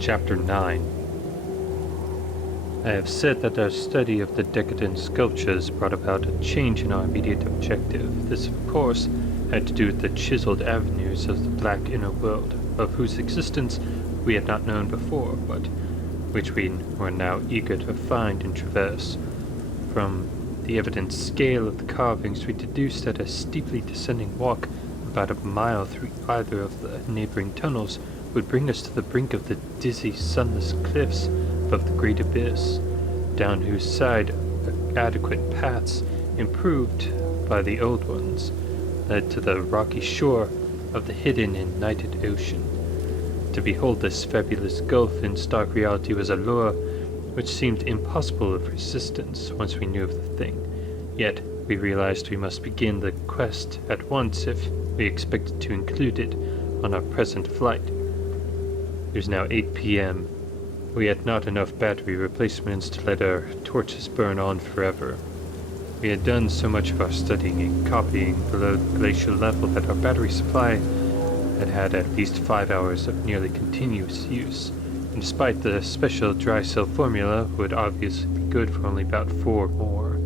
Chapter 9. I have said that our study of the decadent sculptures brought about a change in our immediate objective. This, of course, had to do with the chiseled avenues of the black inner world, of whose existence we had not known before, but which we were now eager to find and traverse. From the evident scale of the carvings, we deduced that a steeply descending walk about a mile through either of the neighboring tunnels would bring us to the brink of the dizzy, sunless cliffs above the great abyss, down whose side adequate paths, improved by the old ones, led to the rocky shore of the hidden and nighted ocean. To behold this fabulous gulf in stark reality was a lure which seemed impossible of resistance once we knew of the thing. Yet we realized we must begin the quest at once if we expected to include it on our present flight. It was now 8 p.m. We had not enough battery replacements to let our torches burn on forever. We had done so much of our studying and copying below the glacial level that our battery supply had had at least 5 hours of nearly continuous use, and despite the special dry cell formula would obviously be good for only about 4 more,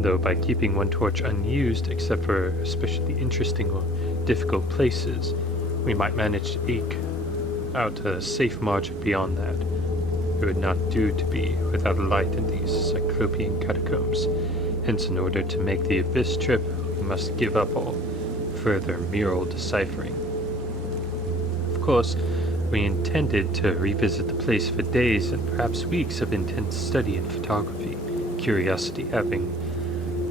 though by keeping one torch unused except for especially interesting or difficult places, we might manage to eke out a safe margin beyond that. It would not do to be without a light in these cyclopean catacombs. Hence, in order to make the abyss trip, we must give up all further mural deciphering. Of course, we intended to revisit the place for days and perhaps weeks of intense study and photography, curiosity having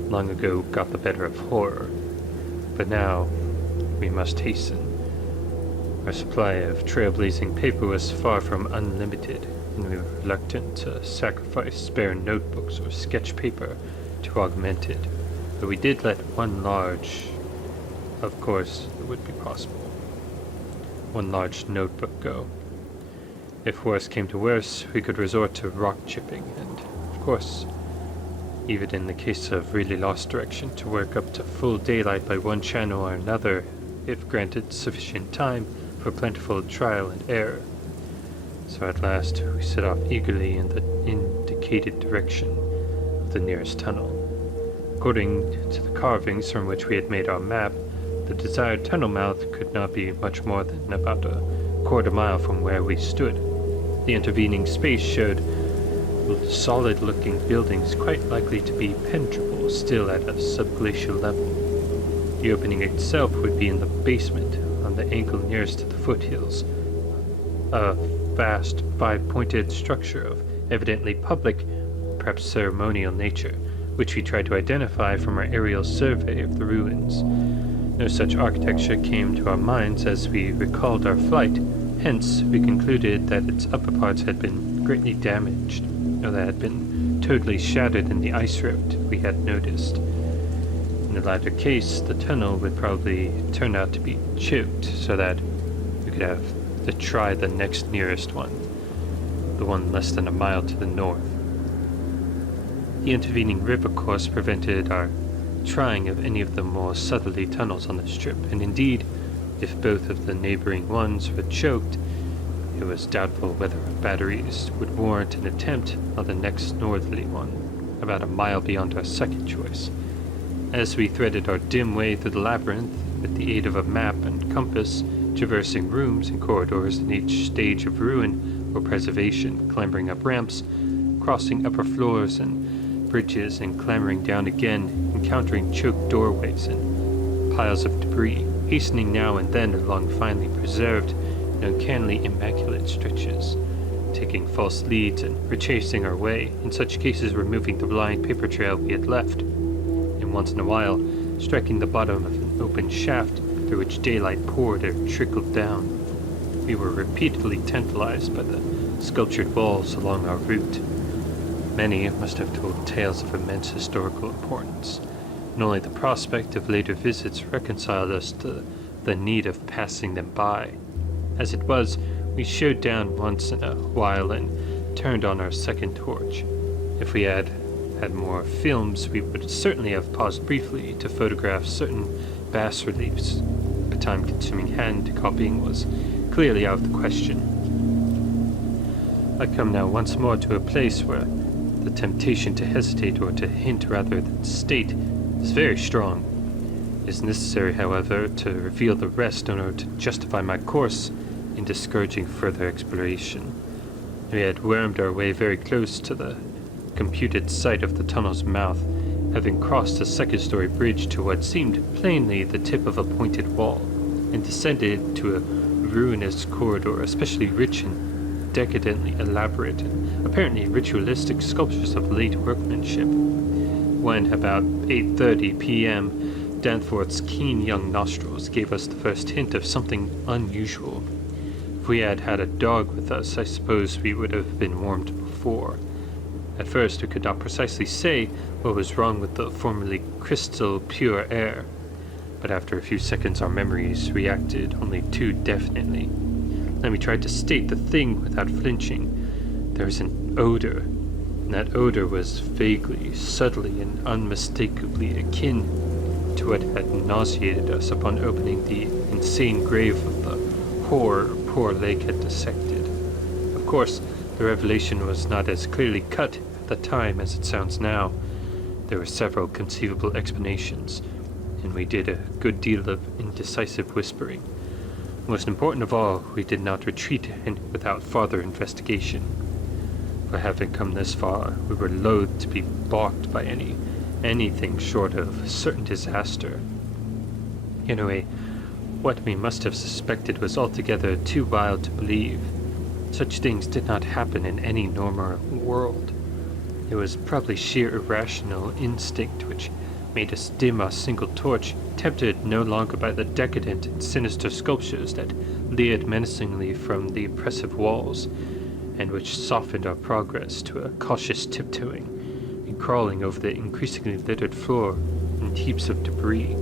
long ago got the better of horror. But now, we must hasten. Our supply of trailblazing paper was far from unlimited, and we were reluctant to sacrifice spare notebooks or sketch paper to augment it, but we did let one large notebook go. If worse came to worse, we could resort to rock chipping, and, of course, even in the case of really lost direction, to work up to full daylight by one channel or another, if granted sufficient time for plentiful trial and error. So at last we set off eagerly in the indicated direction of the nearest tunnel. According to the carvings from which we had made our map, the desired tunnel mouth could not be much more than about a quarter mile from where we stood. The intervening space showed solid-looking buildings quite likely to be penetrable still at a subglacial level. The opening itself would be in the basement, on the angle nearest to the foothills, a vast, five-pointed structure of evidently public, perhaps ceremonial nature, which we tried to identify from our aerial survey of the ruins. No such architecture came to our minds as we recalled our flight, hence we concluded that its upper parts had been greatly damaged, or that had been totally shattered in the ice rift we had noticed. In the latter case, the tunnel would probably turn out to be choked so that we could have to try the next nearest one, the one less than a mile to the north. The intervening river course prevented our trying of any of the more southerly tunnels on the strip, and indeed, if both of the neighboring ones were choked, it was doubtful whether our batteries would warrant an attempt on the next northerly one, about a mile beyond our second choice. As we threaded our dim way through the labyrinth, with the aid of a map and compass, traversing rooms and corridors in each stage of ruin or preservation, clambering up ramps, crossing upper floors and bridges, and clambering down again, encountering choked doorways and piles of debris, hastening now and then along finely preserved and uncannily immaculate stretches, taking false leads and retracing our way, in such cases removing the blind paper trail we had left, and once in a while striking the bottom of an open shaft through which daylight poured or trickled down. We were repeatedly tantalized by the sculptured walls along our route. Many must have told tales of immense historical importance, and only the prospect of later visits reconciled us to the need of passing them by. As it was, we showed down once in a while and turned on our second torch. If we had had more films, we would certainly have paused briefly to photograph certain bas-reliefs, but time-consuming hand copying was clearly out of the question. I come now once more to a place where the temptation to hesitate, or to hint rather than state, is very strong. It is necessary, however, to reveal the rest in order to justify my course in discouraging further exploration. We had wormed our way very close to the computed site of the tunnel's mouth, having crossed a second-story bridge to what seemed plainly the tip of a pointed wall, and descended to a ruinous corridor, especially rich in decadently elaborate and apparently ritualistic sculptures of late workmanship. When, about 8:30 p.m., Danforth's keen young nostrils gave us the first hint of something unusual. If we had had a dog with us, I suppose we would have been warned before. At first, we could not precisely say what was wrong with the formerly crystal pure air, but after a few seconds our memories reacted only too definitely. Then we tried to state the thing without flinching. There was an odor, and that odor was vaguely, subtly, and unmistakably akin to what had nauseated us upon opening the insane grave of the horror poor Lake had dissected. Of course, the revelation was not as clearly cut at the time as it sounds now. There were several conceivable explanations, and we did a good deal of indecisive whispering. Most important of all, we did not retreat without farther investigation. For having come this far, we were loath to be balked by anything short of certain disaster. In a way, what we must have suspected was altogether too wild to believe. Such things did not happen in any normal world. It was probably sheer irrational instinct which made us dim our single torch, tempted no longer by the decadent and sinister sculptures that leered menacingly from the oppressive walls, and which softened our progress to a cautious tiptoeing and crawling over the increasingly littered floor in heaps of debris.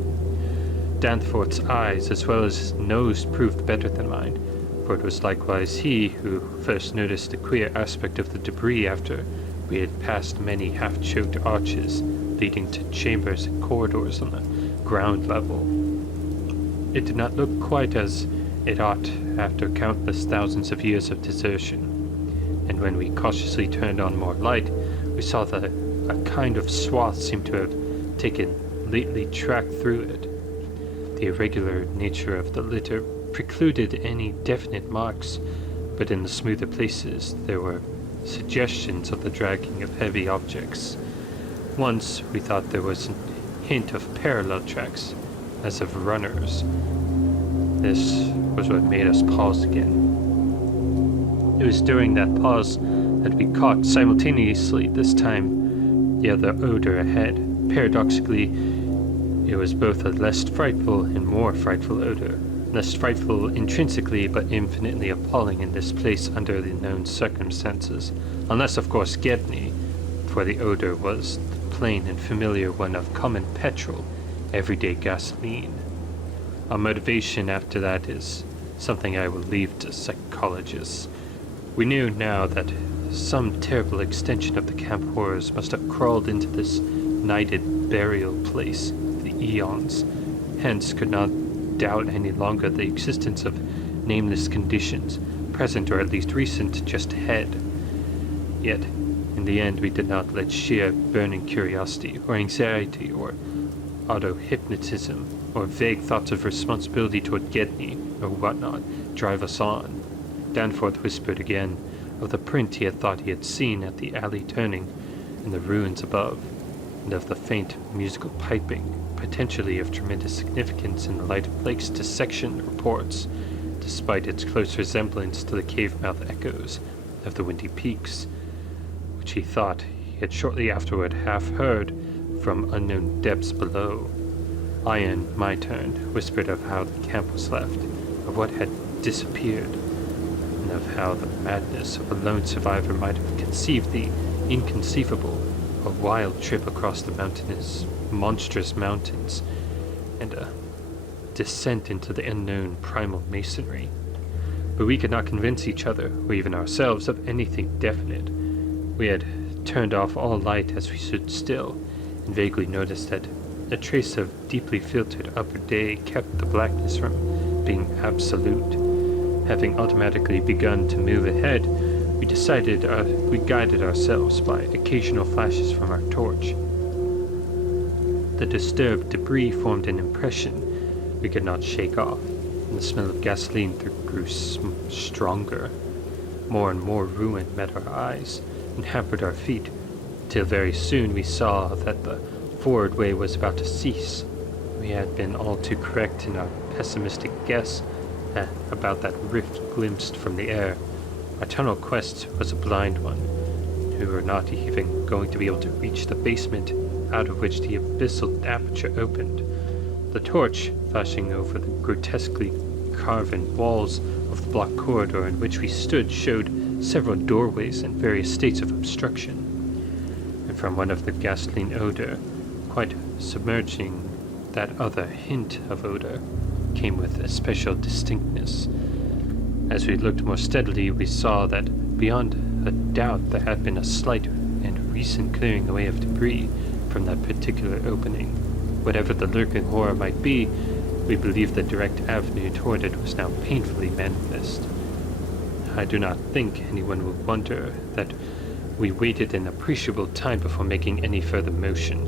Danforth's eyes as well as his nose proved better than mine, for it was likewise he who first noticed the queer aspect of the debris after we had passed many half-choked arches leading to chambers and corridors on the ground level. It did not look quite as it ought after countless thousands of years of desertion, and when we cautiously turned on more light, we saw that a kind of swath seemed to have taken lately track through it. The irregular nature of the litter precluded any definite marks, but in the smoother places there were suggestions of the dragging of heavy objects. Once we thought there was a hint of parallel tracks, as of runners. This was what made us pause again. It was during that pause that we caught simultaneously this time the other odor ahead. Paradoxically, it was both a less frightful and more frightful odor. Less frightful intrinsically, but infinitely appalling in this place under the known circumstances. Unless, of course, Gedney, for the odor was the plain and familiar one of common petrol, everyday gasoline. Our motivation after that is something I will leave to psychologists. We knew now that some terrible extension of the camp horrors must have crawled into this nighted burial place, the eons, hence could not doubt any longer the existence of nameless conditions, present or at least recent, just ahead. Yet, in the end, we did not let sheer burning curiosity, or anxiety, or auto-hypnotism, or vague thoughts of responsibility toward Gedney, or whatnot, drive us on. Danforth whispered again of the print he had thought he had seen at the alley turning in the ruins above, and of the faint musical piping, potentially of tremendous significance in the light of Blake's dissection reports, despite its close resemblance to the cave-mouth echoes of the Windy Peaks, which he thought he had shortly afterward half heard from unknown depths below. I, in my turn, whispered of how the camp was left, of what had disappeared, and of how the madness of a lone survivor might have conceived the inconceivable, a wild trip across the monstrous mountains, and a descent into the unknown primal masonry. But we could not convince each other, or even ourselves, of anything definite. We had turned off all light as we stood still, and vaguely noticed that a trace of deeply filtered upper day kept the blackness from being absolute. Having automatically begun to move ahead, We decided we guided ourselves by occasional flashes from our torch. The disturbed debris formed an impression we could not shake off, and the smell of gasoline grew stronger. More and more ruin met our eyes and hampered our feet, till very soon we saw that the forward way was about to cease. We had been all too correct in our pessimistic guess about that rift glimpsed from the air. Our tunnel quest was a blind one. We were not even going to be able to reach the basement out of which the abyssal aperture opened. The torch, flashing over the grotesquely carven walls of the block corridor in which we stood, showed several doorways in various states of obstruction. And from one of the gasoline odor, quite submerging that other hint of odor, came with especial distinctness. As we looked more steadily, we saw that beyond a doubt there had been a slight and recent clearing away of debris from that particular opening. Whatever the lurking horror might be, we believed the direct avenue toward it was now painfully manifest. I do not think anyone will wonder that we waited an appreciable time before making any further motion.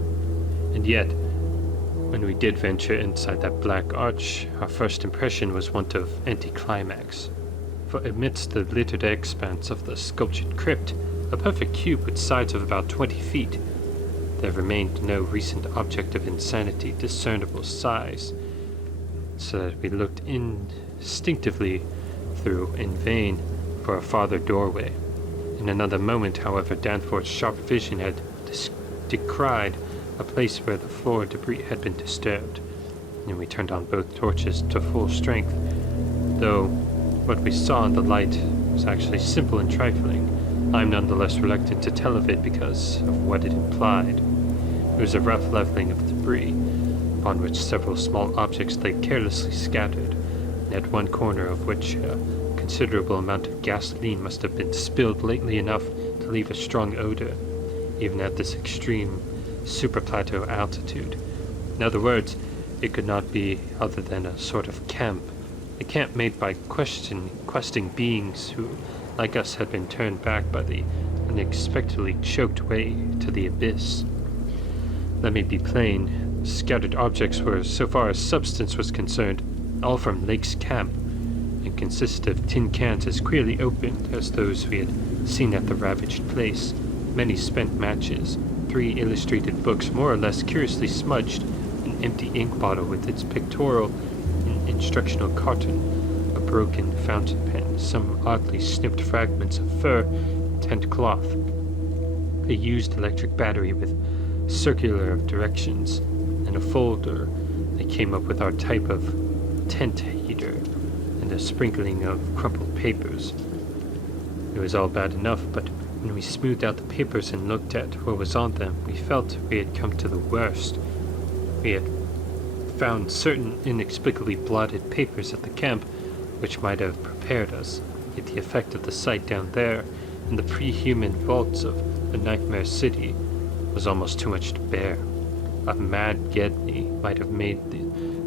And yet, when we did venture inside that black arch, our first impression was one of anticlimax. For amidst the littered expanse of the sculptured crypt, a perfect cube with sides of about 20 feet, there remained no recent object of insanity discernible size, so that we looked instinctively through in vain for a farther doorway. In another moment, however, Danforth's sharp vision had descried a place where the floor debris had been disturbed, and we turned on both torches to full strength, though what we saw in the light was actually simple and trifling. I'm nonetheless reluctant to tell of it because of what it implied. It was a rough leveling of debris, upon which several small objects lay carelessly scattered, and at one corner of which a considerable amount of gasoline must have been spilled lately enough to leave a strong odor, even at this extreme superplateau altitude. In other words, it could not be other than a sort of camp, a camp made by questing beings who, like us, had been turned back by the unexpectedly choked way to the abyss. Let me be plain, the scattered objects were, so far as substance was concerned, all from Lake's camp, and consisted of tin cans as queerly opened as those we had seen at the ravaged place, many spent matches, 3 illustrated books more or less curiously smudged, an empty ink bottle with its pictorial and instructional carton, a broken fountain pen, some oddly snipped fragments of fur and tent cloth, a used electric battery with circular directions, and a folder that came up with our type of tent heater, and a sprinkling of crumpled papers. It was all bad enough, but when we smoothed out the papers and looked at what was on them, we felt we had come to the worst. We had found certain inexplicably blotted papers at the camp which might have prepared us, yet the effect of the sight down there in the pre-human vaults of a nightmare city was almost too much to bear. A mad Gedney might have made the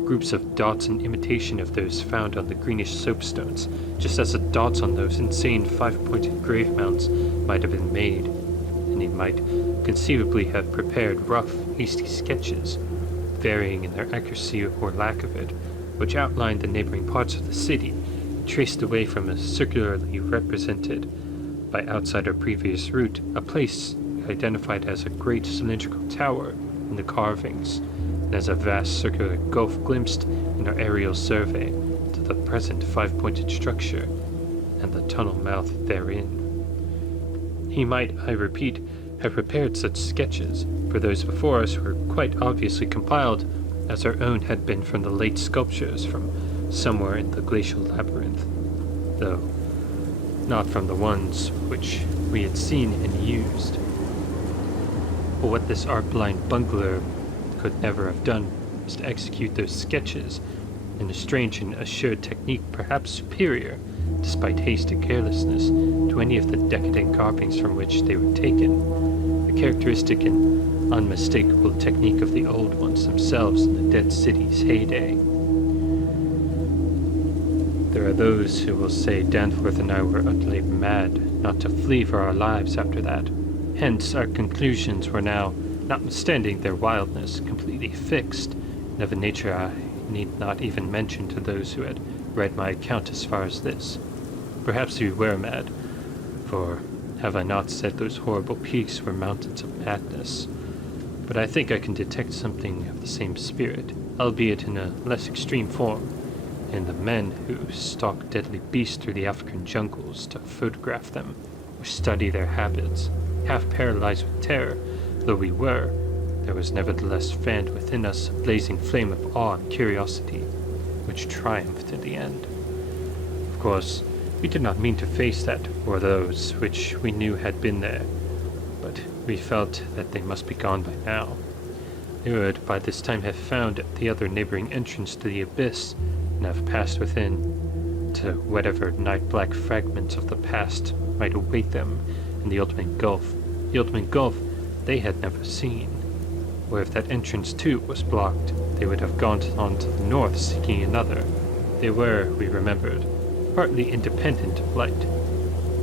groups of dots in imitation of those found on the greenish soapstones, just as the dots on those insane 5-pointed grave mounds might have been made, and he might conceivably have prepared rough, hasty sketches, varying in their accuracy or lack of it, which outlined the neighboring parts of the city, and traced away from a circularly represented, by outside our previous route, a place identified as a great cylindrical tower in the carvings, and as a vast circular gulf glimpsed in our aerial survey to the present 5-pointed structure and the tunnel mouth therein. He might, I repeat, have prepared such sketches, for those before us were quite obviously compiled, as our own had been from the late sculptures from somewhere in the glacial labyrinth, though not from the ones which we had seen and used. But what this art-blind bungler could never have done was to execute those sketches in a strange and assured technique perhaps superior, despite haste and carelessness, to any of the decadent carvings from which they were taken, the characteristic and unmistakable technique of the old ones themselves in the dead city's heyday. There are those who will say Danforth and I were utterly mad not to flee for our lives after that. Hence, our conclusions were now, notwithstanding their wildness, completely fixed, and of a nature I need not even mention to those who had read my account as far as this. Perhaps we were mad, for have I not said those horrible peaks were mountains of madness? But I think I can detect something of the same spirit, albeit in a less extreme form, in the men who stalk deadly beasts through the African jungles to photograph them, or study their habits. Half paralyzed with terror, though we were, there was nevertheless fanned within us a blazing flame of awe and curiosity, which triumphed in the end. Of course, we did not mean to face that, or those which we knew had been there, but we felt that they must be gone by now. They would by this time have found the other neighboring entrance to the abyss, and have passed within, to whatever night-black fragments of the past might await them in the ultimate gulf they had never seen. Or if that entrance too was blocked, they would have gone on to the north seeking another. They were, we remembered, partly independent of light.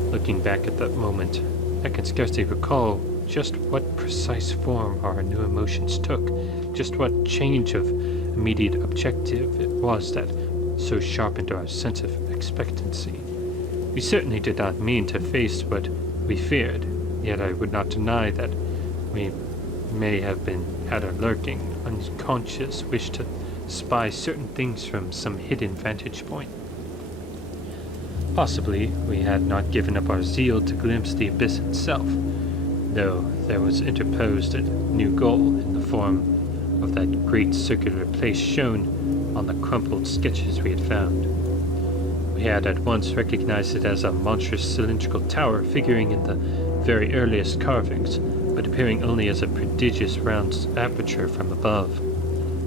Looking back at that moment, I can scarcely recall just what precise form our new emotions took, just what change of immediate objective it was that so sharpened our sense of expectancy. We certainly did not mean to face what we feared, yet I would not deny that we may have had a lurking, unconscious wish to spy certain things from some hidden vantage point. Possibly we had not given up our zeal to glimpse the abyss itself, though there was interposed a new goal in the form of that great circular place shown on the crumpled sketches we had found. We had at once recognized it as a monstrous cylindrical tower figuring in the very earliest carvings, but appearing only as a prodigious round aperture from above.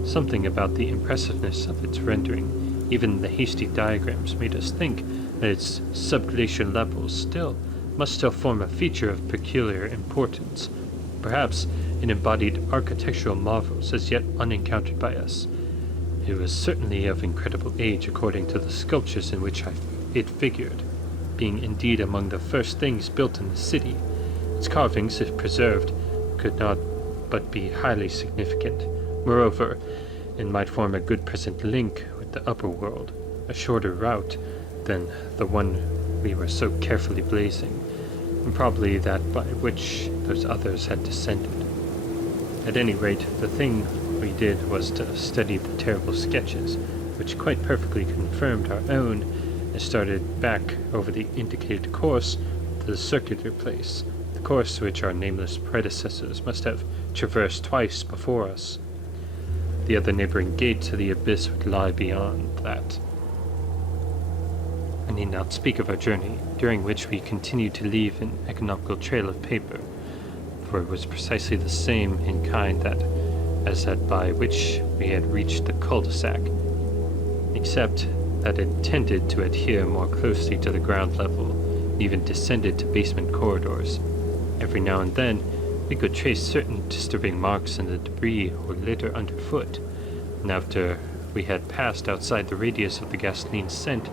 Something about the impressiveness of its rendering, even the hasty diagrams, made us think that its subglacial levels must still form a feature of peculiar importance, perhaps an embodied architectural marvels as yet unencountered by us. It was certainly of incredible age according to the sculptures in which it figured, being indeed among the first things built in the city. Its carvings, if preserved, could not but be highly significant. Moreover, it might form a good present link with the upper world, a shorter route than the one we were so carefully blazing, and probably that by which those others had descended. At any rate, the thing we did was to study the terrible sketches, which quite perfectly confirmed our own, and started back over the indicated course to the circular place, the course which our nameless predecessors must have traversed twice before us. The other neighboring gate to the abyss would lie beyond that. I need not speak of our journey, during which we continued to leave an economical trail of paper, for it was precisely the same in kind as that by which we had reached the cul-de-sac, except that it tended to adhere more closely to the ground level, and even descended to basement corridors. Every now and then we could trace certain disturbing marks in the debris or litter underfoot, and after we had passed outside the radius of the gasoline scent,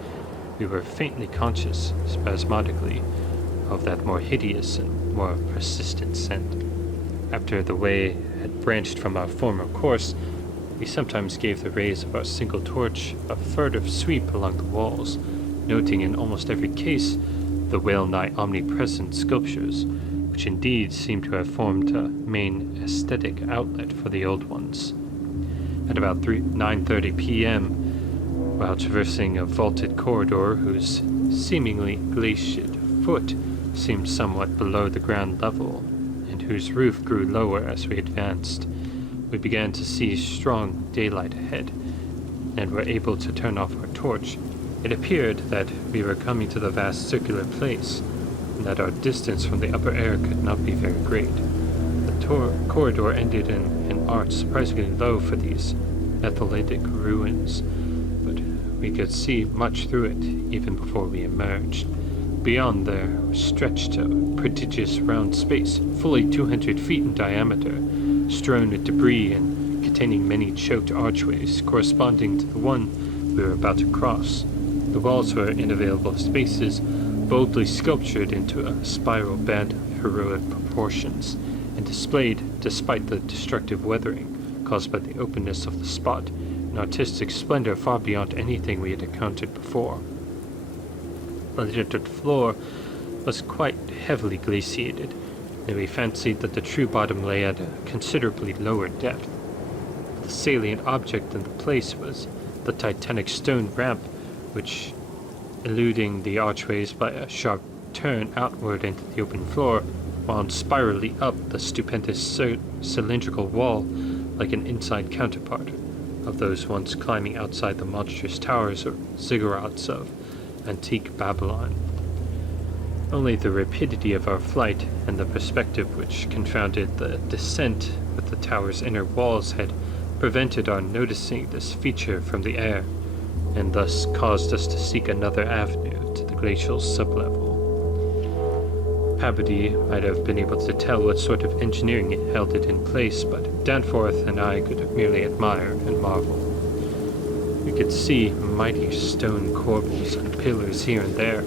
we were faintly conscious, spasmodically, of that more hideous and more persistent scent. After the way had branched from our former course, we sometimes gave the rays of our single torch a furtive sweep along the walls, noting in almost every case the well-nigh omnipresent sculptures, which indeed seemed to have formed a main aesthetic outlet for the old ones. At about 9:30 p.m., while traversing a vaulted corridor whose seemingly glaciated foot seemed somewhat below the ground level, and whose roof grew lower as we advanced, we began to see strong daylight ahead, and were able to turn off our torch. It appeared that we were coming to the vast circular place, and that our distance from the upper air could not be very great. The corridor ended in an arch surprisingly low for these methylitic ruins, but we could see much through it even before we emerged. Beyond there stretched a prodigious round space, fully 200 feet in diameter, strewn with debris and containing many choked archways corresponding to the one we were about to cross. The walls were in available spaces, boldly sculptured into a spiral bed of heroic proportions, and displayed, despite the destructive weathering caused by the openness of the spot, an artistic splendor far beyond anything we had encountered before. The littered floor was quite heavily glaciated, and we fancied that the true bottom lay at a considerably lower depth. The salient object in the place was the titanic stone ramp, which, eluding the archways by a sharp turn outward into the open floor, wound spirally up the stupendous cylindrical wall like an inside counterpart of those once climbing outside the monstrous towers or ziggurats of antique Babylon. Only the rapidity of our flight and the perspective which confounded the descent with the tower's inner walls had prevented our noticing this feature from the air, and thus caused us to seek another avenue to the glacial sublevel. Pabody might have been able to tell what sort of engineering held it in place, but Danforth and I could merely admire and marvel. We could see mighty stone corbels and pillars here and there,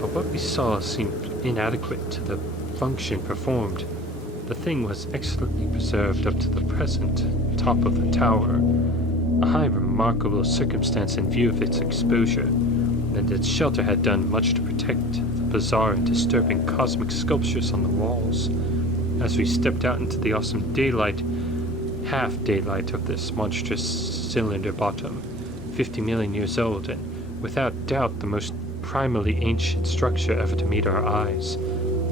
but what we saw seemed inadequate to the function performed. The thing was excellently preserved up to the present top of the tower, a high remarkable circumstance in view of its exposure, and its shelter had done much to protect the bizarre and disturbing cosmic sculptures on the walls. As we stepped out into the awesome daylight, half daylight of this monstrous cylinder bottom, 50 million years old, and without doubt the most primally ancient structure ever to meet our eyes,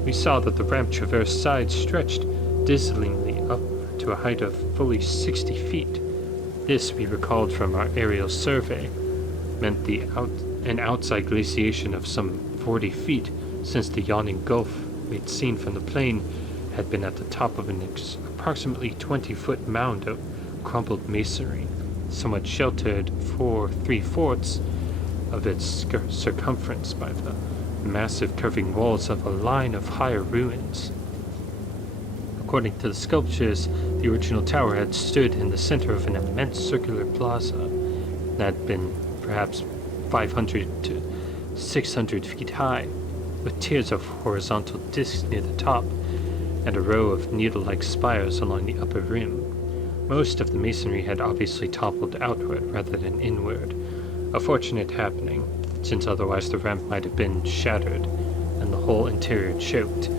we saw that the ramp traverse sides stretched dazzlingly up to a height of fully 60 feet. This, we recalled from our aerial survey, meant an outside glaciation of some 40 feet, since the yawning gulf we had seen from the plain had been at the top of an approximately 20-foot mound of crumpled masonry, somewhat sheltered for 3/4 of its circumference by the massive curving walls of a line of higher ruins. According to the sculptures, the original tower had stood in the center of an immense circular plaza that had been perhaps 500 to 600 feet high, with tiers of horizontal discs near the top and a row of needle-like spires along the upper rim. Most of the masonry had obviously toppled outward rather than inward, a fortunate happening, since otherwise the ramp might have been shattered and the whole interior choked.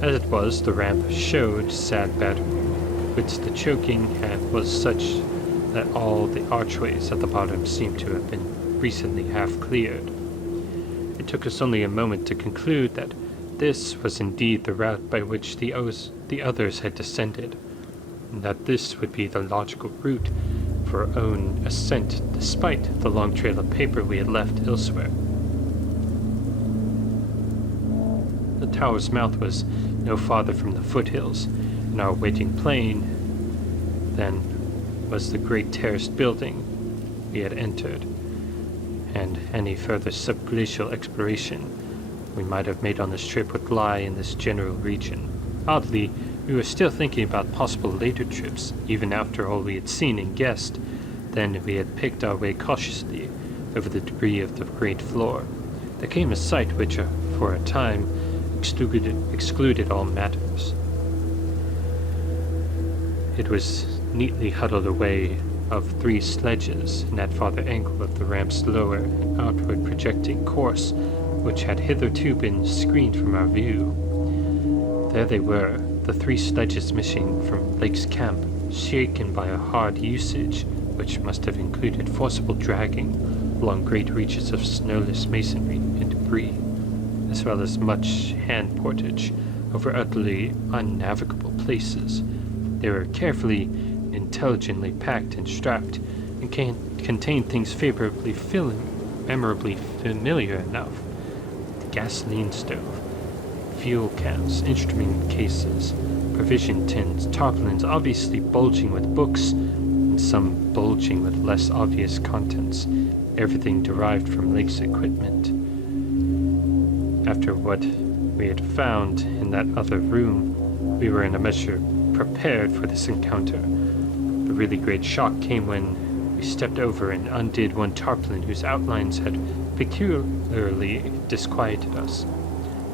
As it was, the ramp showed sad battering, which the choking was such that all the archways at the bottom seemed to have been recently half cleared. It took us only a moment to conclude that this was indeed the route by which the others had descended, and that this would be the logical route for our own ascent, despite the long trail of paper we had left elsewhere. The tower's mouth was no farther from the foothills in our waiting plain than was the great terraced building we had entered, and any further subglacial exploration we might have made on this trip would lie in this general region. Oddly, we were still thinking about possible later trips, even after all we had seen and guessed. Then we had picked our way cautiously over the debris of the great floor. There came a sight which, for a time, excluded all matters. It was neatly huddled away of 3 sledges in that farther angle of the ramp's lower and outward projecting course, which had hitherto been screened from our view. There they were, the 3 sledges missing from Lake's camp, shaken by a hard usage which must have included forcible dragging along great reaches of snowless masonry and debris, as well as much hand portage over utterly unnavigable places. They were carefully and intelligently packed and strapped, and contained things memorably familiar enough. The gasoline stove, fuel cans, instrument cases, provision tins, tarpaulins obviously bulging with books, and some bulging with less obvious contents, everything derived from Lake's equipment. After what we had found in that other room, we were in a measure prepared for this encounter. The really great shock came when we stepped over and undid one tarpaulin whose outlines had peculiarly disquieted us.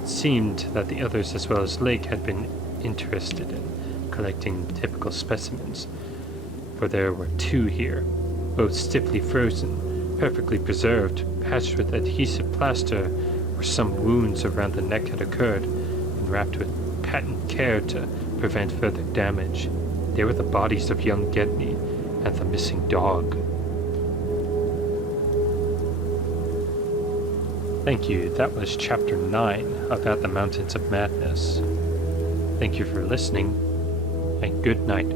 It seemed that the others as well as Lake had been interested in collecting typical specimens, for there were 2 here, both stiffly frozen, perfectly preserved, patched with adhesive plaster where some wounds around the neck had occurred, and wrapped with patent care to prevent further damage. They were the bodies of young Gedney and the missing dog. Thank you. That was Chapter 9 about the Mountains of Madness. Thank you for listening, and good night.